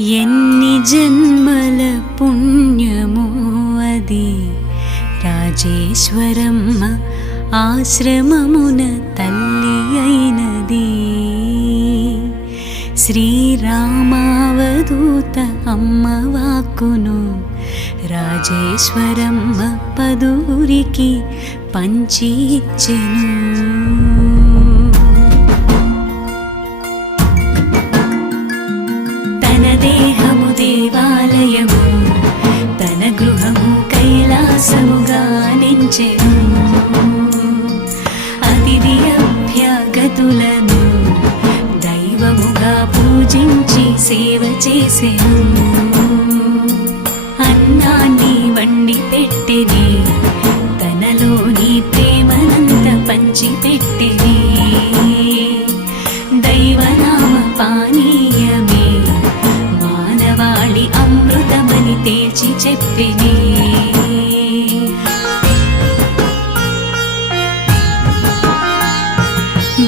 ఎన్ని జన్మల పుణ్యమో అది రాజేశ్వరమ్మ ఆశ్రమమున తల్లి అయినది. శ్రీరామావధూత అమ్మ వాక్కును రాజేశ్వరమ్మ పదురికి పంచి ఇచ్చెను. తన దేహము దేవాలయము, తన గృహము కైలాసముగా నించెను. అతిథి అభ్యాగతులను దైవముగా పూజించి సేవ చేసెను. అన్నాన్ని వండి పెట్టెని, తనలోని ప్రేమనంత పంచి పెట్టెని. దైవనామ పానీయమే మానవాళి అమృతమని తేల్చి చెప్పెని.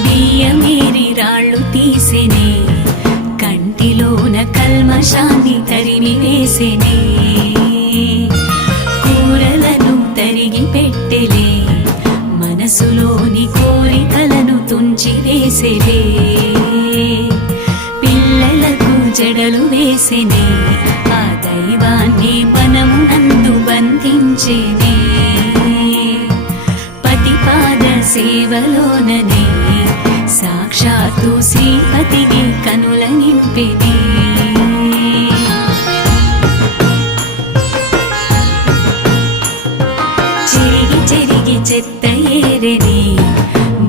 బియ్యమేరి రాళ్ళు తీసెనే, కంటిలోన కల్మషాన్ని తరిమి వేసెనే. కూరలను తరిగి పెట్టెలే, మనసులోని కోరికలను తుంచి వేసెలే. పిల్లలకు జడలు వేసెనే, ఆ దైవాన్ని మనమునందు బంధించెనే. పతిపాద సేవలోననే సాక్షాత్తు శ్రీపతికి కనుల నింపెనే. చెరిగి చెరిగి చెత్త ఏరెని,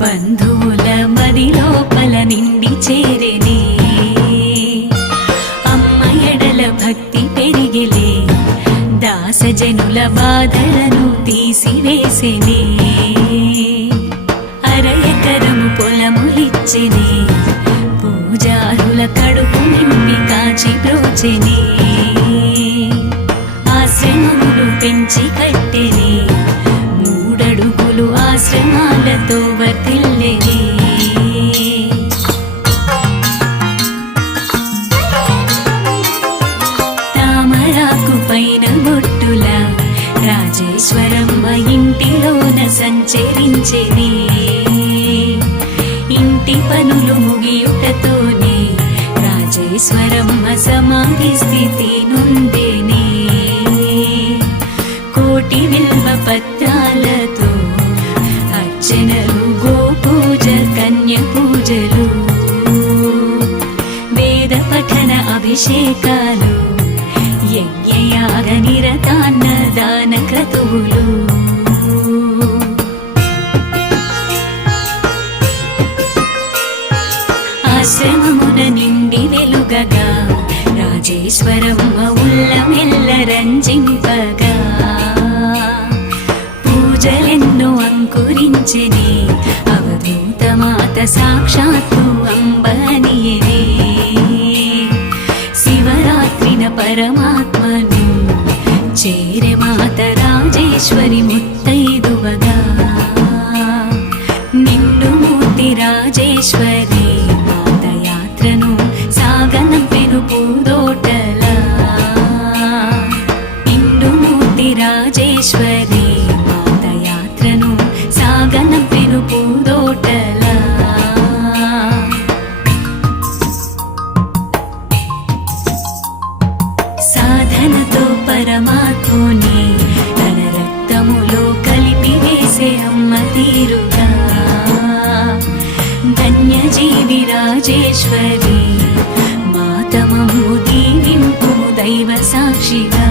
బంధువుల మది లోపల నిండి చేరెని. అమ్మ ఎడల భక్తి పెరిగిలే, దాసజనుల బాధలను తీసివేసెనే. అర ఎకరము పొలములిచ్చెనే, పూజారుల కడుపు నింపి కాచి బ్రోచెనే. ఆశ్రమములు పెంచి కట్టెనే, మూడడుగులు ఆశ్రమాలతో వర్ధిల్లెనే. తామరాకు పైన బొట్టుల రాజేశ్వరమ్మ ఇంటిలోన సంచరించెనే. ఇంటి పనులు ముగియుటతోనే రాజేశ్వరమ్మ సమాధి స్థితి నుండెనే. కోటి బిల్వ పత్రాలతో అర్చనలు, గోపూజ, కన్య పూజలు, వేద పఠన అభిషేకాలు, యజ్ఞయాగ నిరతాన్న దాన క్రతువులు. ఆశ్రమమున నిండి వెలుగగా రాజేశ్వరమ్మ ఉల్లమెల్ల రంజింపగా. పూజలెన్నో అంకురించెనే, అవధూత మాత సాక్షాత్తు అంబనియనే. శివరాత్రిన పరమాత్మను చేరె మాత రాజేశ్వరి ముత్తైదువగా. నిండు మూర్తి రాజేశ్వరి మాత యాత్రను సాగనంపెను పూదోటల. నిండు మూర్తి రాజేశ్వరి మాత యాత్రను సాగనంపెను పూదోటల. సాధనతో పరమాత్ముని తన రక్తములో కలిపి వేసే అమ్మ తీరుగా. ధన్యజీవి రాజేశ్వరి మాతమమ్ము దీవింపుము దైవ సాక్షిగా.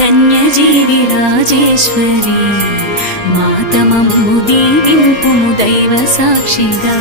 ధన్యజీవి రాజేశ్వరి మాతమమ్ము దీవింపుము దైవ సాక్షిగా.